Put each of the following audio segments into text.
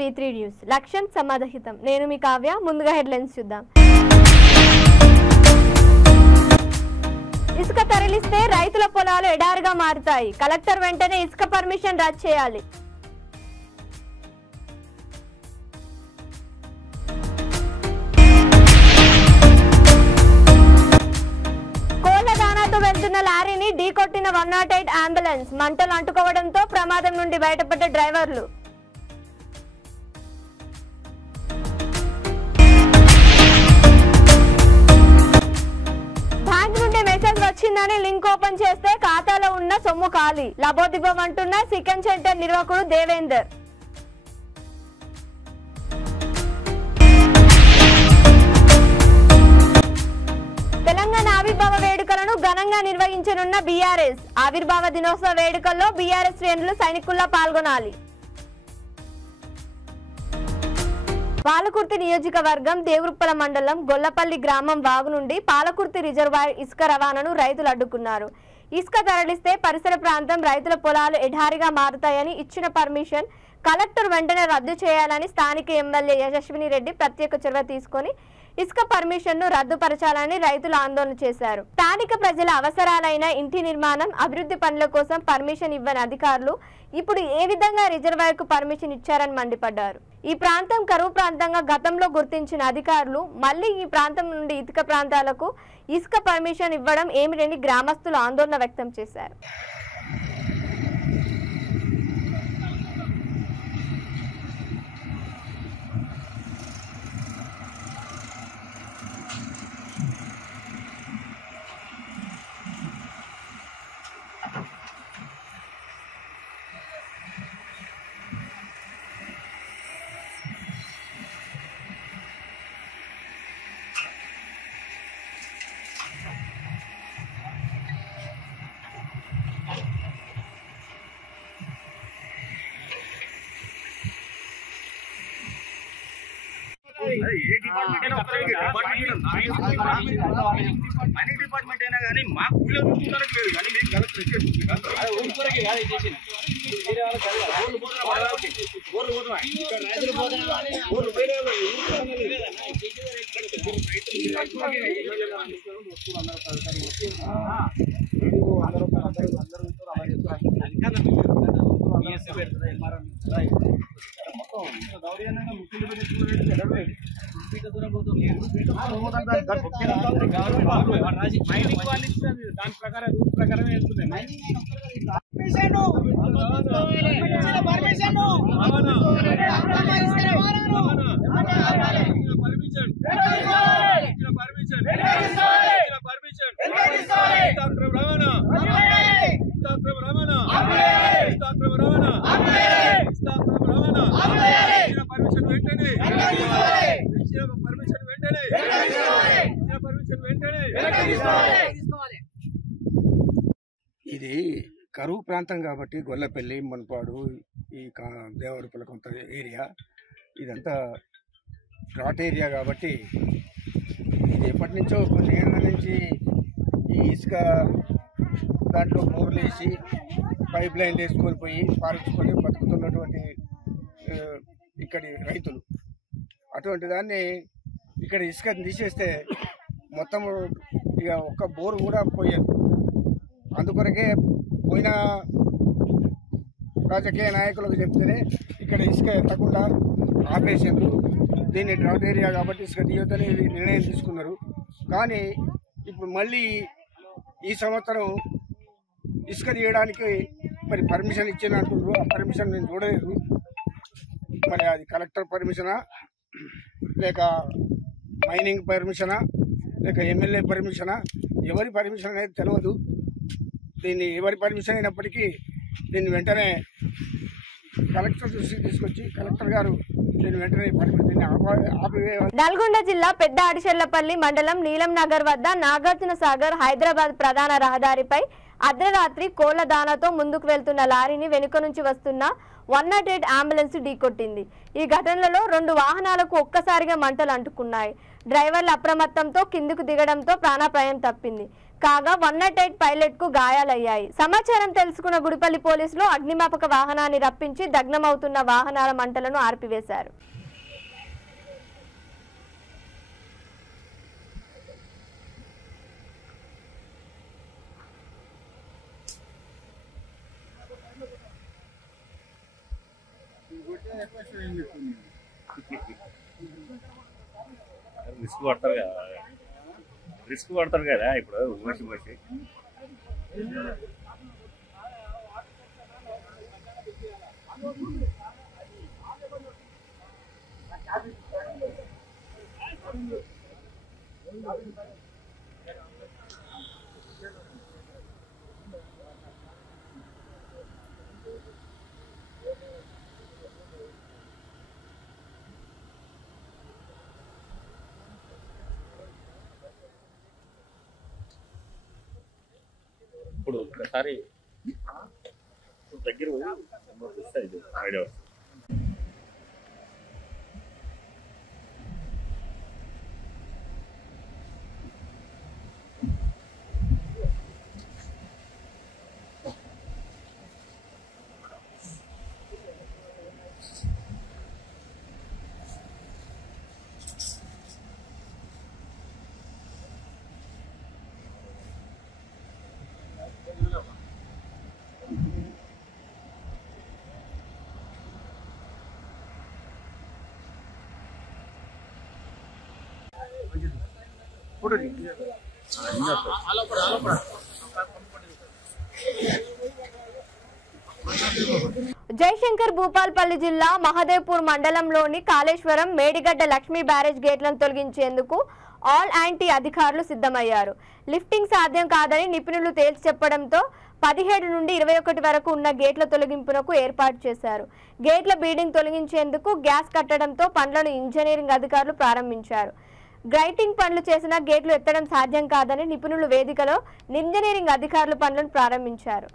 V3 news లక్ష్యం సమాధాహితం నేను మీ కావ్య ముందుగా హెడ్లైన్స్ చూద్దాం ఇసుక తరలిస్తే రైతుల పొలాలు ఎడారిగా మారుతాయి కలెక్టర్ వెంటనే ఇసుక పర్మిషన్ రద్దు చేయాలి కోలదానాతో వెళ్తున్న లారీని ఢీకొట్టిన 108 అంబులెన్స్ మంటలు అంటుకోవడంతో ప్రమాదం నుండి బయటపడ్డ డ్రైవర్లు బ్యాంక్ నుండి మెసేజ్ వచ్చిందని లింక్ ఓపెన్ చేస్తే ఖాతాలో ఉన్న సొమ్ము ఖాళీ లబోదిబం అంటున్న చికెన్ సెంటర్ నిర్వాహకుడు దేవేందర్ తెలంగాణ ఆవిర్భావ వేడుకలను ఘనంగా నిర్వహించనున్న బీఆర్ఎస్ ఆవిర్భావ దినోత్సవ వేడుకల్లో బీఆర్ఎస్ శ్రేణులు సైనికుల్లా పాల్గొనాలి పాలకుర్తి నియోజకవర్గం దేవరుప్పల మండలం గొల్లపల్లి గ్రామం వాగు నుండి పాలకుర్తి రిజర్వాయర్ ఇసుక రవాణాను రైతులు అడ్డుకున్నారు ఇసుక తరలిస్తే పరిసర ప్రాంతం రైతుల పొలాలు ఎడారిగా మారుతాయని ఇచ్చిన పర్మిషన్ కలెక్టర్ వెంటనే రద్దు చేయాలని స్థానిక ఎమ్మెల్యే యశస్విని రెడ్డి ప్రత్యేక చొరవ తీసుకొని ఇసుక పర్మిషన్ ను రద్దుపరచాలని రైతులు ఆందోళన చేశారు స్థానిక ప్రజల అవసరాలైన ఇంటి నిర్మాణం అభివృద్ధి పనుల కోసం పర్మిషన్ ఇవ్వని అధికారులు ఇప్పుడు ఏ విధంగా రిజర్వాయర్ కు పర్మిషన్ ఇచ్చారని మండిపడ్డారు ఈ ప్రాంతం కరువు ప్రాంతంగా గతంలో గుర్తించిన అధికారులు మళ్లీ ఈ ప్రాంతం నుండి ఇసుక ప్రాంతాలకు ఇసుక పర్మిషన్ ఇవ్వడం ఏమిటని గ్రామస్తులు ఆందోళన వ్యక్తం చేశారు డిపార్ట్మెంట్ అయినా కానీ మా ఊళ్ళో లేదు కానీ మీకు దాని ప్రకారం రూల్ ప్రకారం వెళ్తున్నాయి ఇది కరువు ప్రాంతం కాబట్టి గొల్లపల్లి మున్పాడు ఈ దేవరుపల కొంత ఏరియా ఇదంతా ఘాట్ ఏరియా కాబట్టి ఇది ఎప్పటి నుంచో కొన్ని ఏళ్ళ నుంచి ఈ ఇసుక దాంట్లో బోర్లు వేసి పైప్ లైన్లు వేసుకొని పోయి పారించుకొని బతుకుతున్నటువంటి ఇక్కడి రైతులు అటువంటి దాన్ని ఇక్కడ ఇసుక తీసేస్తే మొత్తం ఇక ఒక్క బోరు కూడా పోయేది అందుకొరకే పోయిన రాజకీయ నాయకులకు చెప్తేనే ఇక్కడ ఇసుక ఎత్తకుండా ఆపేసారు దీన్ని డ్రౌట్ ఏరియా కాబట్టి ఇసుక తీయొద్దని నిర్ణయం తీసుకున్నారు కానీ ఇప్పుడు మళ్ళీ ఈ సంవత్సరం ఇసుక తీయడానికి మరి పర్మిషన్ ఇచ్చిన అంటున్నారు ఆ పర్మిషన్ నేను చూడలేదు మరి అది కలెక్టర్ పర్మిషనా లేక మైనింగ్ పర్మిషనా లేక ఎమ్మెల్యే పర్మిషనా ఎవరి పర్మిషన్ అనేది తెలియదు దీన్ని ఎవరి పర్మిషన్ అయినప్పటికీ దీన్ని వెంటనే కలెక్టర్ దృష్టికి తీసుకొచ్చి కలెక్టర్ గారు దీన్ని వెంటనే నల్గొండ జిల్లా పెద్ద అడిశర్లపల్లి మండలం నీలం నగర్ వద్ద నాగార్జున సాగర్ హైదరాబాద్ ప్రధాన రహదారిపై అర్ధరాత్రి కోళ్ల దానాతో ముందుకు వెళ్తున్న లారీని వెనుక నుంచి వస్తున్న 108 అంబులెన్స్ ఢీకొట్టింది ఈ ఘటనలో 2 వాహనాలకు ఒక్కసారిగా మంటలు అంటుకున్నాయి డ్రైవర్ల అప్రమత్తంతో కిందకు దిగడంతో ప్రాణాపాయం తప్పింది కాగా 108 పైలట్ కు గాయాలయ్యాయి. సమాచారం తెలుసుకున్న గుడిపల్లి పోలీసులు అగ్నిమాపక వాహనాన్ని రప్పించి దగ్ధమవుతున్న వాహనాల మంటలను ఆర్పివేశారు. రిస్క్ పడతారు కదా ఇప్పుడు మోసి ఇప్పుడు ఒకసారి దగ్గర ఇది ఐడియా జయశంకర్ భూపాల్పల్లి జిల్లా మహదేవ్పూర్ మండలంలోని కాళేశ్వరం మేడిగడ్డ లక్ష్మీ బ్యారేజ్ గేట్లను తొలగించేందుకు ఆల్ యాంటీ అధికారులు సిద్ధమయ్యారు. లిఫ్టింగ్ సాధ్యం కాదని నిపుణులు తేల్చి చెప్పడంతో 17 నుండి 21 వరకు ఉన్న గేట్ల తొలగింపునకు ఏర్పాటు చేశారు. గేట్ల బీడింగ్ తొలగించేందుకు గ్యాస్ కట్టడంతో పనులను ఇంజనీరింగ్ అధికారులు ప్రారంభించారు. గ్రైటింగ్ పనులు చేసిన గేట్లు ఎత్తడం సాధ్యం కాదని నిపుణులు వేదికలో ఇంజనీరింగ్ అధికారులు పనులను ప్రారంభించారు.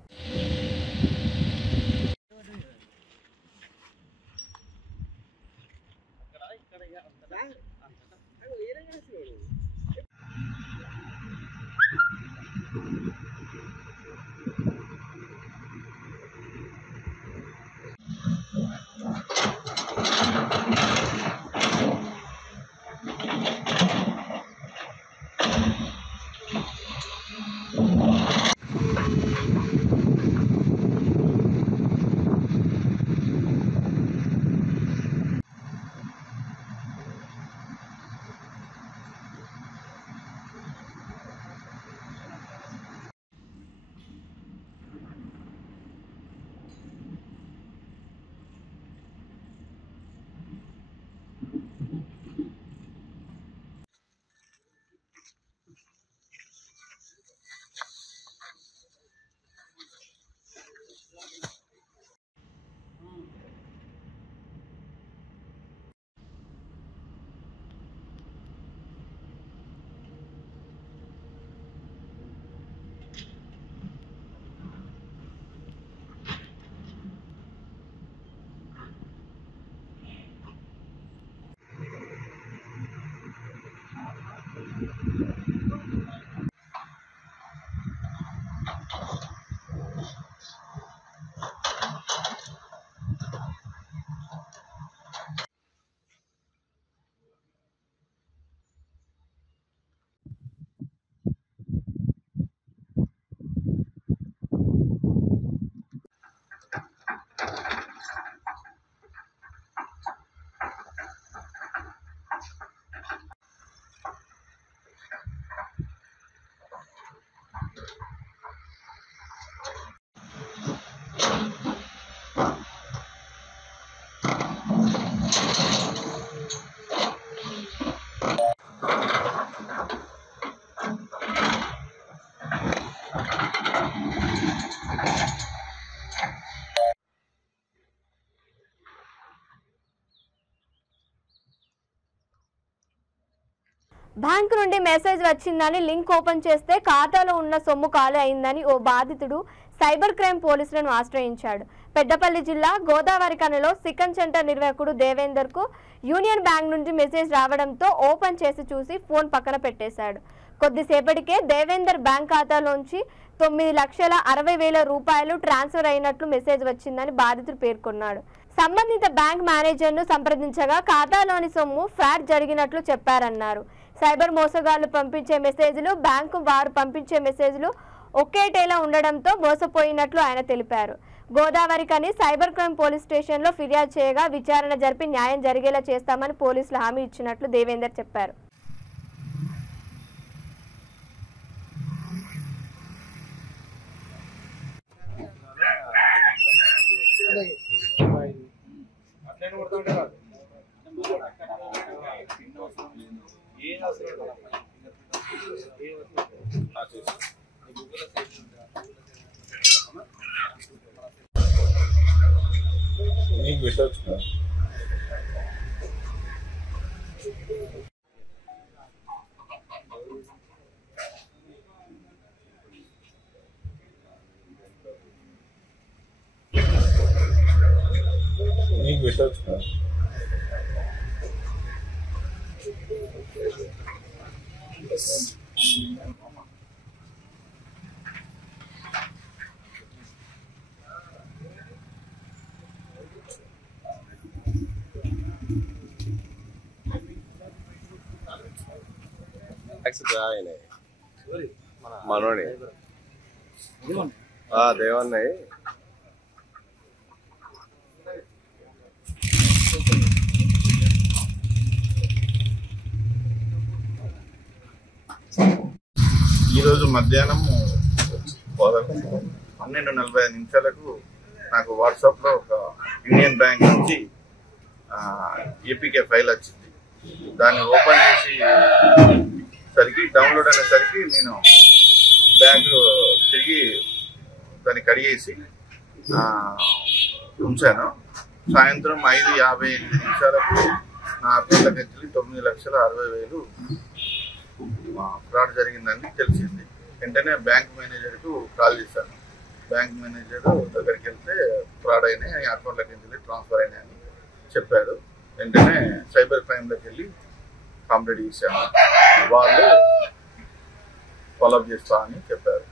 బ్యాంకు నుండి మెసేజ్ వచ్చిందని లింక్ ఓపెన్ చేస్తే ఖాతాలో ఉన్న సొమ్ము ఖాళీ అయిందని ఓ బాధితుడు సైబర్ క్రైమ్ పోలీసులను ఆశ్రయించాడు. పెద్దపల్లి జిల్లా గోదావరి కనలో సికన్ సెంటర్ నిర్వాహకుడు దేవేందర్ కు యూనియన్ బ్యాంక్ నుండి మెసేజ్ రావడంతో ఓపెన్ చేసి చూసి ఫోన్ పక్కన పెట్టేశాడు. కొద్దిసేపటికే దేవేందర్ బ్యాంక్ ఖాతాలోంచి 9,60,000 రూపాయలు ట్రాన్స్ఫర్ అయినట్లు మెసేజ్ వచ్చిందని బాధితుడు పేర్కొన్నాడు. సంబంధిత బ్యాంక్ మేనేజర్ను సంప్రదించగా ఖాతాలోని సొమ్ము ఫ్రాడ్ జరిగినట్లు చెప్పారన్నారు. సైబర్ మోసగాళ్లు పంపించే మెసేజ్లు, బ్యాంకు వారు పంపించే మెసేజ్లు ఒకేటేలా ఉండడంతో మోసపోయినట్లు ఆయన తెలిపారు. గోదావరికని సైబర్ క్రైమ్ పోలీస్ స్టేషన్లో ఫిర్యాదు చేయగా విచారణ జరిపి న్యాయం జరిగేలా చేస్తామని పోలీసులు హామీ ఇచ్చినట్లు దేవేందర్ చెప్పారు. మనోడి దేవన్నయ్య ఈరోజు మధ్యాహ్నం 12:45 నాకు వాట్సాప్లో ఒక యూనియన్ బ్యాంక్ నుంచి ఏపీకే ఫైల్ వచ్చింది. దాన్ని ఓపెన్ చేసి సరికి డౌన్లోడ్ అనేసరికి నేను బ్యాంక్ తిరిగి దాన్ని కడిగేసి ఉంచాను. సాయంత్రం 5:58 నా అకౌంట్లోకి వచ్చి 9,60,000 ఫ్రాడ్ జరిగిందని తెలిసింది. వెంటనే బ్యాంక్ మేనేజర్కు కాల్ చేశాను. బ్యాంక్ మేనేజర్ దగ్గరికి వెళ్తే ఫ్రాడ్ అయినాయి, అకౌంట్లోకి వెళ్ళి ట్రాన్స్ఫర్ అయినాయి అని చెప్పారు. వెంటనే సైబర్ క్రైమ్లోకి వెళ్ళి కంప్లీట్ చేశాము. వాళ్ళు ఫాలోఅప్ చేస్తామని చెప్పారు.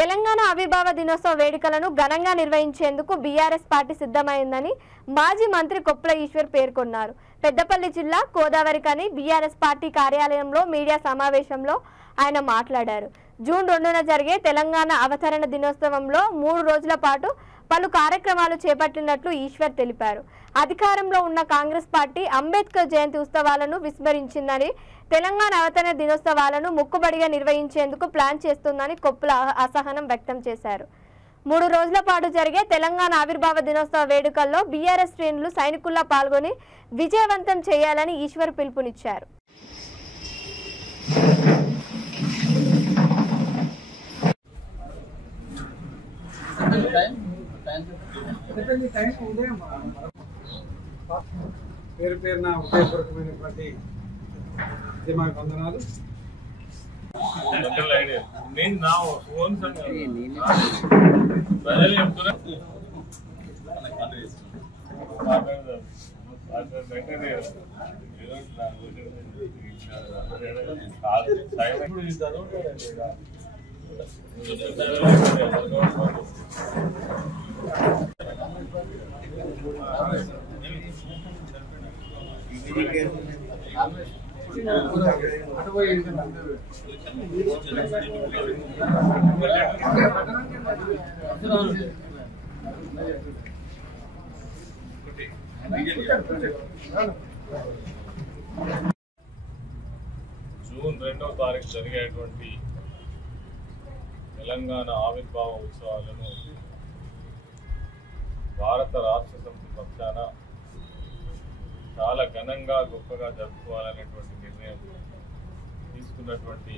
తెలంగాణ ఆవిర్భావ దినోత్సవ వేడుకలను ఘనంగా నిర్వహించేందుకు బీఆర్ఎస్ పార్టీ సిద్ధమైందని మాజీ మంత్రి కొప్పుల ఈశ్వర్ పేర్కొన్నారు. పెద్దపల్లి జిల్లా గోదావరికని బీఆర్ఎస్ పార్టీ కార్యాలయంలో మీడియా సమావేశంలో ఆయన మాట్లాడారు. జూన్ 2న జరిగే తెలంగాణ అవతరణ దినోత్సవంలో 3 రోజుల పాటు పలు కార్యక్రమాలు చేపట్టినట్లు ఈశ్వర్ తెలిపారు. అధికారంలో ఉన్న కాంగ్రెస్ పార్టీ అంబేద్కర్ జయంతి ఉత్సవాలను విస్మరించిందని, తెలంగాణ అవతరణ దినోత్సవాలను మొక్కుబడిగా నిర్వహించేందుకు ప్లాన్ చేస్తుందని కొప్పుల అసహనం వ్యక్తం చేశారు. 3 రోజుల పాటు జరిగే తెలంగాణ ఆవిర్భావ దినోత్సవ వేడుకల్లో బీఆర్ఎస్ శ్రేణులు సైనికుల్లా పాల్గొని విజయవంతం చేయాలని ఈశ్వర్ పిలుపునిచ్చారు. పేరు పేరున హృదయపూర్వకమైనటువంటి వందనాలు. జూన్ 2వ తారీఖు జరిగేటువంటి తెలంగాణ ఆవిర్భావ ఉత్సవాలను భారత రాష్ట్ర సమితి పక్షాన చాలా ఘనంగా గొప్పగా జరుపుకోవాలనేటువంటి నిర్ణయం తీసుకున్నటువంటి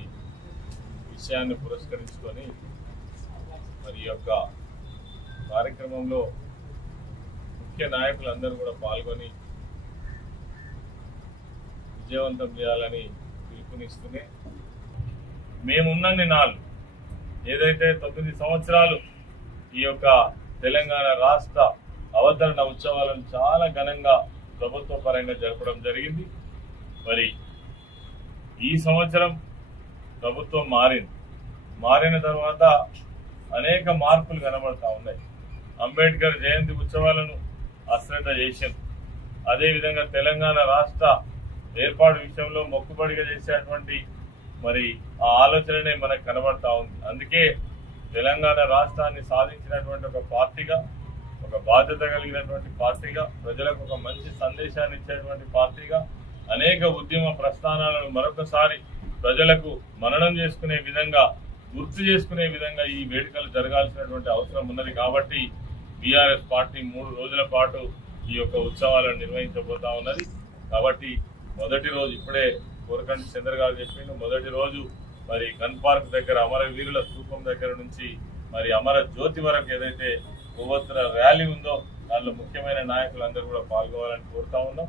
విషయాన్ని పురస్కరించుకొని మరి యొక్క కార్యక్రమంలో ముఖ్య నాయకులందరూ కూడా పాల్గొని విజయవంతం చేయాలని పిలుపునిస్తూనే మేమున్నన్ని నాళ్ళు ఏదైతే 9 సంవత్సరాలు ఈ యొక్క తెలంగాణ రాష్ట్ర అవతరణ ఉత్సవాలను చాలా ఘనంగా ప్రభుత్వ పరంగా జరపడం జరిగింది. మరి ఈ సంవత్సరం ప్రభుత్వం మారిన తర్వాత అనేక మార్పులు కనబడతా ఉన్నాయి. అంబేద్కర్ జయంతి ఉత్సవాలను అశ్రద్ధ చేశాం. అదేవిధంగా తెలంగాణ రాష్ట్ర ఏర్పాటు విషయంలో మొక్కుబడిగా చేసేటువంటి మరి ఆ ఆలోచననే మనకు కనబడతా ఉంది. అందుకే తెలంగాణ రాష్ట్రాన్ని సాధించినటువంటి ఒక పార్టీగా, ఒక బాధ్యత కలిగినటువంటి పార్టీగా, ప్రజలకు ఒక మంచి సందేశాన్ని ఇచ్చేటువంటి పార్టీగా అనేక ఉద్యమ ప్రస్థానాలను మరొకసారి ప్రజలకు మననం చేసుకునే విధంగా, గుర్తు చేసుకునే విధంగా ఈ వేడుకలు జరగాల్సినటువంటి అవసరం ఉన్నది. కాబట్టి బీఆర్ఎస్ పార్టీ 3 రోజుల పాటు ఈ యొక్క ఉత్సవాలను నిర్వహించబోతా ఉన్నది. కాబట్టి మొదటి రోజు ఇప్పుడే కోరకంటి చంద్ర గారు చెప్పిండు, మొదటి రోజు మరి గన్ పార్క్ దగ్గర అమరవీరుల స్తూపం దగ్గర నుంచి మరి అమర జ్యోతి వరకు ఏదైతే కొవ్వొత్తుల ర్యాలీ ఉందో దానిలో ముఖ్యమైన నాయకులందరూ కూడా పాల్గొవాలని కోరుతా ఉన్నాం.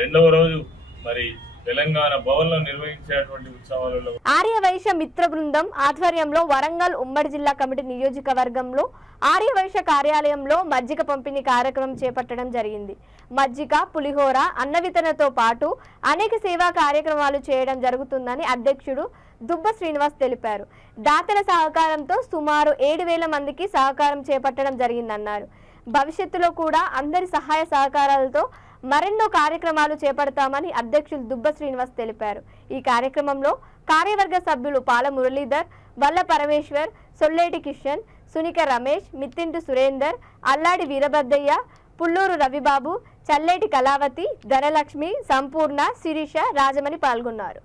రెండవ రోజు మరి తెలంగాణ భవన్ లో నిర్వహించేటువంటి ఉత్సవాలలో ఆర్యవైశ్య మిత్ర బృందం ఆధ్వర్యంలో వరంగల్ ఉమ్మడి జిల్లా కమిటీ నియోజకవర్గంలో ఆర్యవైశ్య కార్యాలయంలో మజ్జిగ పంపిణీ కార్యక్రమం చేపట్టడం జరిగింది. మజ్జిగ, పులిహోర, అన్న వితరణతో పాటు అనేక సేవా కార్యక్రమాలు చేయడం జరుగుతుందని అధ్యక్షుడు దుబ్బ శ్రీనివాస్ తెలిపారు. దాతల సహకారంతో సుమారు 7,000 మందికి సహకారం చేపట్టడం జరిగిందన్నారు. భవిష్యత్తులో కూడా అందరి సహాయ సహకారాలతో మరెన్నో కార్యక్రమాలు చేపడతామని అధ్యక్షులు దుబ్బ శ్రీనివాస్ తెలిపారు. ఈ కార్యక్రమంలో కార్యవర్గ సభ్యులు పాల మురళీధర్, వల్ల పరమేశ్వర్, సొల్లేటి కిషన్, సునిక రమేష్, మిత్తింటి సురేందర్, అల్లాడి వీరభద్రయ్య, పుల్లూరు రవిబాబు, చల్లేటి కళావతి, ధనలక్ష్మి, సంపూర్ణ, శిరీష, రాజమణి పాల్గొన్నారు.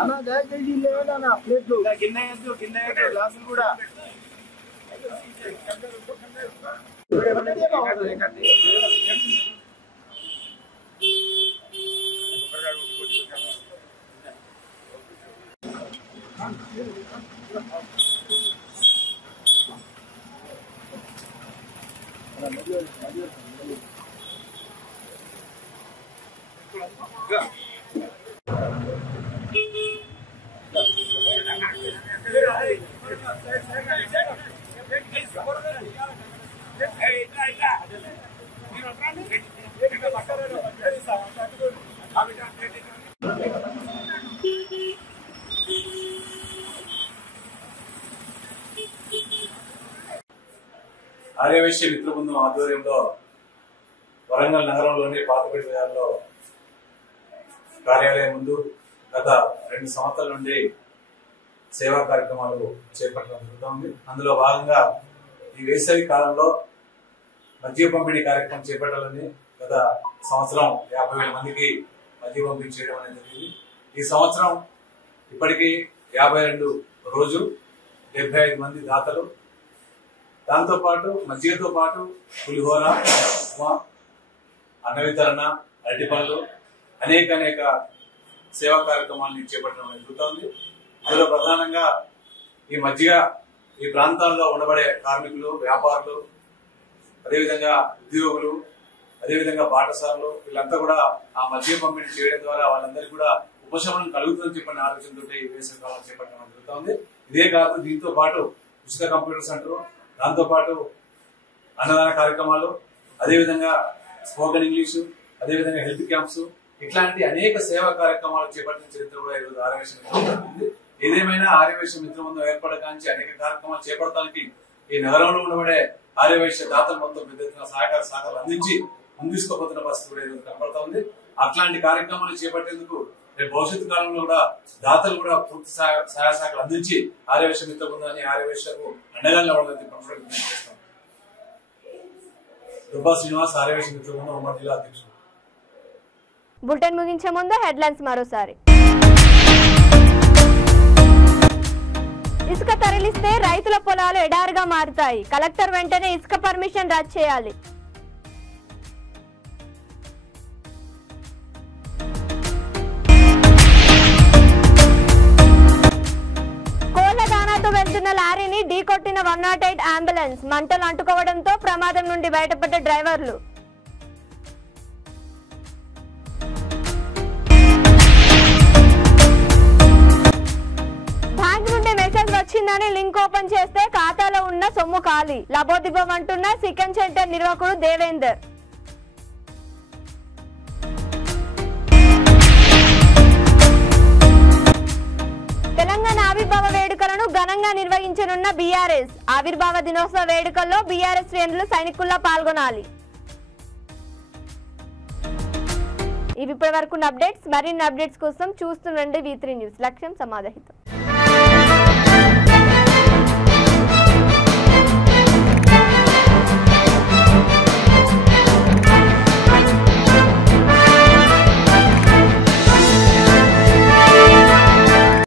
అన్న దయచేసి లేదన్న ప్లేట్లు గిన్నె గ్లాసులు కూడా ఆర్యవైశ్య మిత్ర బృందం ఆధ్వర్యంలో వరంగల్ నగరంలోని పాతపేట బజార్లో కార్యాలయం ముందు గత 2 సంవత్సరాల నుండి సేవా కార్యక్రమాలు చేపట్టడం జరుగుతుంది. అందులో భాగంగా ఈ వేసవి కాలంలో మజ్జిగ పంపిణీ కార్యక్రమం చేపట్టాలని గత సంవత్సరం 50,000 మందికి మజ్జిగ పంపిణీ చేయడం అనేది జరిగింది. ఈ సంవత్సరం ఇప్పటికీ 52 రోజు 75 మంది దాతలు, దాంతో పాటు మజ్జిగతో పాటు పులిహోర, ఉప్మా, అన్న వితరణ, అరటి పనులు, అనేక సేవా కార్యక్రమాలను చేపట్టడం జరుగుతుంది. అందులో ప్రధానంగా ఈ మజ్జిగ ఈ ప్రాంతాల్లో ఉండబడే కార్మికులు, వ్యాపారులు, అదేవిధంగా ఉద్యోగులు, అదేవిధంగా బాటసారులు, వీళ్ళంతా కూడా ఆ మజ్జిగ పంపిణీ చేయడం ద్వారా వాళ్ళందరికీ కూడా ఉపశమనం కలుగుతుందని చెప్పిన ఆలోచనతో ఈ వేసవి కాలం చేపట్టడం జరుగుతుంది. ఇదే కాదు, దీంతో పాటు ఉచిత కంప్యూటర్ సెంటర్, దాంతో పాటు అన్నదాన కార్యక్రమాలు, అదేవిధంగా స్పోకెన్ ఇంగ్లీషు, అదేవిధంగా హెల్త్ క్యాంప్స్, ఇట్లాంటి అనేక సేవా కార్యక్రమాలు చేపట్టిన చరిత్ర కూడా ఈరోజు ఆర్యవైశ్య మిత్రం ఉంది. ఏదేమైనా ఆర్యవైశ్య మిత్రం ఏర్పడడానికి అనేక కార్యక్రమాలు చేపడటానికి ఈ నగరంలో ఉండబడే ఆర్యవైశ్య దాతలు మొత్తం పెద్ద ఎత్తున సహకారాలు అందించి ముందుకోపోతున్న పరిస్థితి కూడా ఈరోజు కనబడతా ఉంది. అట్లాంటి కార్యక్రమాలు చేపట్టేందుకు రేపు భవిష్యత్తు కాలంలో కూడా దాతలు కూడా పూర్తి సహాయ సహకారాలు అందించి ఆర్యవైశ్య మిత్ర బృందాన్ని ఆర్యవైశ్యకు అండగా నిలబడాలని చేస్తాం. దుబ్బా శ్రీనివాస్, ఆర్యవైశ్య మిత్ర బృందం ఉమ్మడి జిల్లా అధ్యక్షుడు. బులెటిన్ ముగించే ముందు హెడ్లైన్స్ మరోసారి. ఇసుక తరలిస్తే రైతుల పొలాలు ఎడారిగా మారుతాయి. కలెక్టర్ వెంటనే ఇసుక పర్మిషన్ రద్దు చేయాలి. 108 అంబులెన్స్ మంటలు అంటుకోవడంతో ప్రమాదం నుండి బయటపడ్డ డ్రైవర్లు. బ్యాంక్ నుండి మెసేజ్ వచ్చిందని లింక్ ఓపెన్ చేస్తే ఖాతాలో ఉన్న సొమ్ము ఖాళీ. లబోదిబోం అంటున్న చికెన్ సెంటర్ నిర్వాహకుడు దేవేందర్. తెలంగాణ ఆవిర్భావ వేడుకలను ఘనంగా నిర్వహించనున్న బీఆర్ఎస్. ఆవిర్భావ దినోత్సవ వేడుకల్లో బీఆర్ఎస్ శ్రేణులు సైనికుల్లా పాల్గొనాలి. ఇవి ఇప్పటి వరకు అప్డేట్స్. మరిన్ని అప్డేట్స్ కోసం చూస్తుండండి V3 న్యూస్. లక్ష్యం సమాధానం.